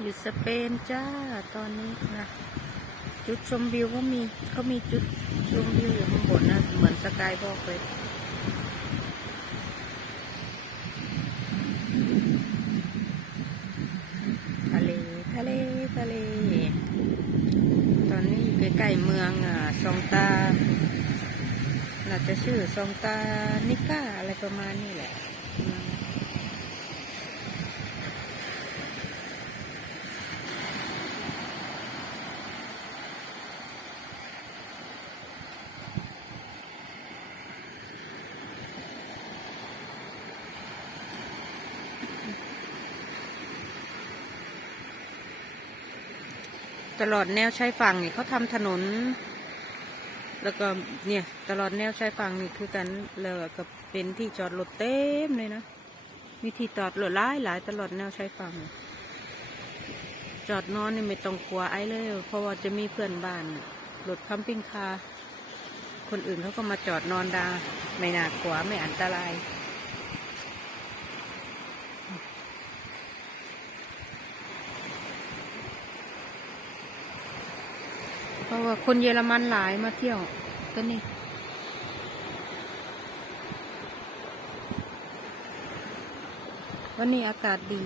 อยู่สเปนจ้าตอนนี้นะ จุดชมวิวก็มีเขามีจุดชมวิวอยู่ข้างบนนะ เหมือนสกายบอกเลยทะเลทะเลทะเล ตอนนี้อยู่ใกล้ๆเมืองอะซองตาน่าจะชื่อซองตานิก้าอะไรประมาณนี้แหละ ตลอดแนวชายฝั่งนี่เขาทำถนน แล้วก็เนี่ยตลอดแนวชายฝั่งนี่คือกันแล้วก็เป็นที่จอดรถเต็มเลยนะมีที่จอดรถหลายหลายตลอดแนวชายฝั่ง จอดนอนนี่ไม่ต้องกลัวไอ้เลย เพราะว่าจะมีเพื่อนบ้านรถคัมปิ้งคาร์คนอื่นเขาก็มาจอดนอนดา ไม่น่ากลัวไม่อันตราย เพราะว่าคนเยอรมันหลายมาเที่ยวกันนี่วันนี้อากาศดี